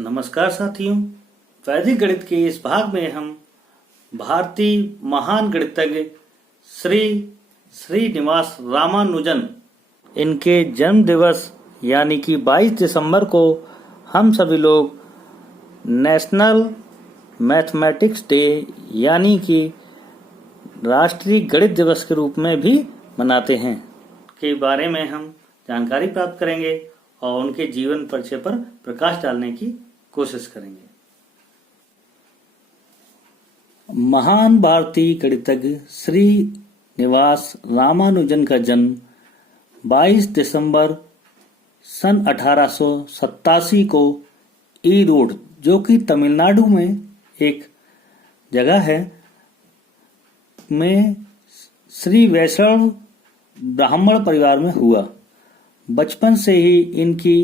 नमस्कार साथियों, वैदिक गणित के इस भाग में हम भारतीय महान गणितज्ञ श्री श्रीनिवास रामानुजन इनके जन्म दिवस यानी कि 22 दिसंबर को हम सभी लोग नेशनल मैथमेटिक्स डे यानी कि राष्ट्रीय गणित दिवस के रूप में भी मनाते हैं के बारे में हम जानकारी प्राप्त करेंगे और उनके जीवन परिचय पर प्रकाश डालने की कोशिश करेंगे। महान भारतीय गणितज्ञ श्रीनिवास रामानुजन का जन्म 22 दिसंबर सन 1887 को ईरोड, जो कि तमिलनाडु में एक जगह है, में श्री वैष्णव ब्राह्मण परिवार में हुआ। बचपन से ही इनकी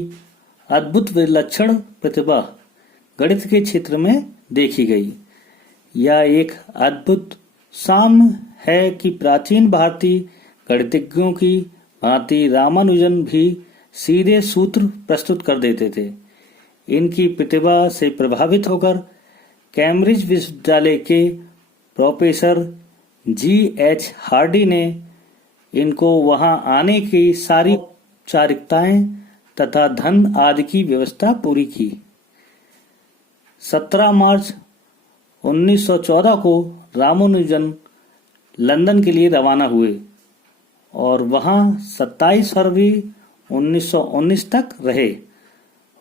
अद्भुत विलक्षण प्रतिभा गणित के क्षेत्र में देखी गई। यह एक अद्भुत साम्य है कि प्राचीन भारतीय गणितज्ञों की भांति रामानुजन भी सीधे सूत्र प्रस्तुत कर देते थे। इनकी प्रतिभा से प्रभावित होकर कैम्ब्रिज विश्वविद्यालय के प्रोफेसर G.H. हार्डी ने इनको वहां आने की सारी औपचारिकताएं तथा धन आदि की व्यवस्था पूरी की। 17 मार्च 1914 को रामानुजन लंदन के लिए रवाना हुए और वहां 27 फरवरी 1919 तक रहे।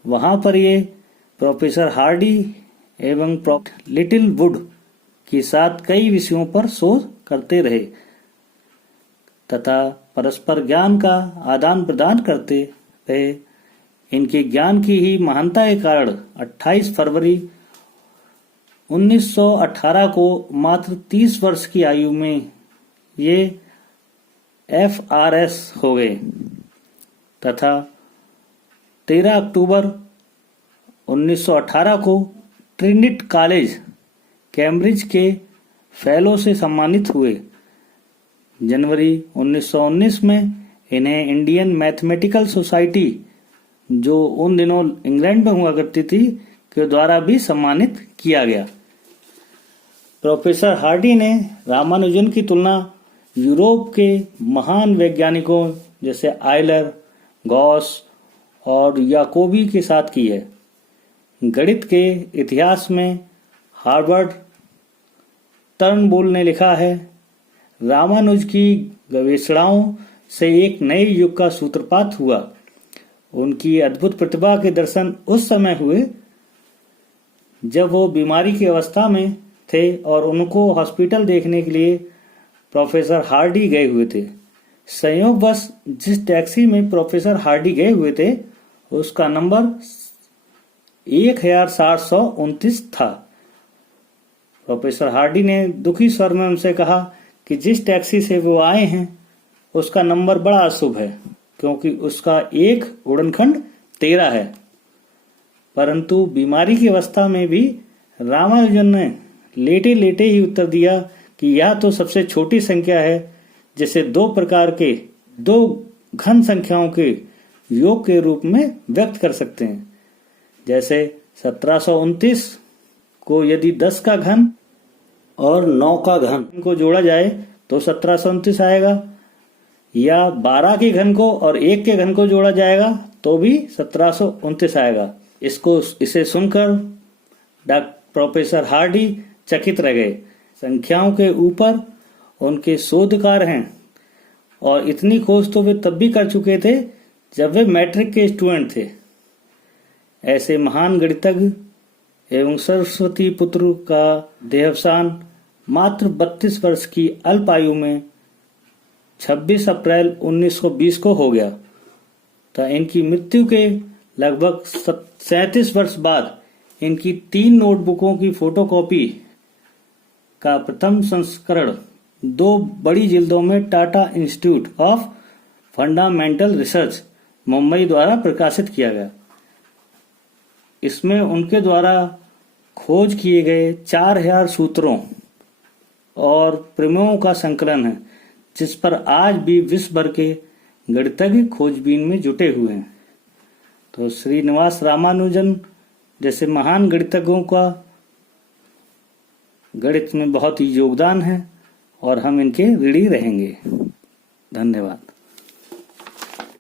वहां पर ये प्रोफेसर हार्डी एवं लिटिल वुड के साथ कई विषयों पर शोध करते रहे तथा परस्पर ज्ञान का आदान प्रदान करते रहे। इनके ज्ञान की ही महानता के कारण 28 फरवरी 1918 को मात्र 30 वर्ष की आयु में ये FRS हो गए तथा 13 अक्टूबर 1918 को ट्रिनिटी कॉलेज कैम्ब्रिज के फेलो से सम्मानित हुए। जनवरी 1919 में इन्हें इंडियन मैथमेटिकल सोसाइटी, जो उन दिनों इंग्लैंड में हुआ करती थी, के द्वारा भी सम्मानित किया गया। प्रोफेसर हार्डी ने रामानुजन की तुलना यूरोप के महान वैज्ञानिकों जैसे आयलर, गॉस और याकोबी के साथ की है। गणित के इतिहास में हार्वर्ड टर्नबुल ने लिखा है, रामानुज की गवेषणाओं से एक नए युग का सूत्रपात हुआ। उनकी अद्भुत प्रतिभा के दर्शन उस समय हुए जब वो बीमारी की अवस्था में थे और उनको हॉस्पिटल देखने के लिए प्रोफेसर हार्डी गए हुए थे। संयोगवश जिस टैक्सी में प्रोफेसर हार्डी गए हुए थे उसका नंबर 1729 था। प्रोफेसर हार्डी ने दुखी स्वर में उनसे कहा कि जिस टैक्सी से वो आए हैं उसका नंबर बड़ा अशुभ है, क्योंकि उसका एक गुणनखंड 13 है। परंतु बीमारी की अवस्था में भी रामानुजन ने लेटे लेटे ही उत्तर दिया कि यह तो सबसे छोटी संख्या है, जिसे दो प्रकार के दो घन संख्याओं के योग के रूप में व्यक्त कर सकते हैं। जैसे 1729 को यदि 10 का घन और 9 का घन को जोड़ा जाए तो 1729 आएगा, या 12 के घन को और 1 के घन को जोड़ा जाएगा तो भी 1729 आएगा। इसे सुनकर प्रोफेसर हार्डी चकित रह गए। संख्याओं के ऊपर उनके शोध कार्य हैं और इतनी खोज तो वे तब भी कर चुके थे जब वे मैट्रिक के स्टूडेंट थे। ऐसे महान गणितज्ञ एवं सरस्वती पुत्र का देहावसान मात्र 32 वर्ष की अल्प आयु में 26 अप्रैल 1920 को हो गया। तो इनकी मृत्यु के लगभग 37 वर्ष बाद इनकी 3 नोटबुकों की फोटोकॉपी का प्रथम संस्करण 2 बड़ी जिल्दों में Tata institute of fundamental research Mumbai द्वारा प्रकाशित किया गया। इसमें उनके द्वारा खोज किए गए 4000 सूत्रों और प्रमेयों का संकलन है, जिस पर आज भी विश्व भर के गणितज्ञ खोजबीन में जुटे हुए हैं। तो श्रीनिवास रामानुजन जैसे महान गणितज्ञों का गणित में बहुत ही योगदान है और हम इनके ऋणी रहेंगे। धन्यवाद।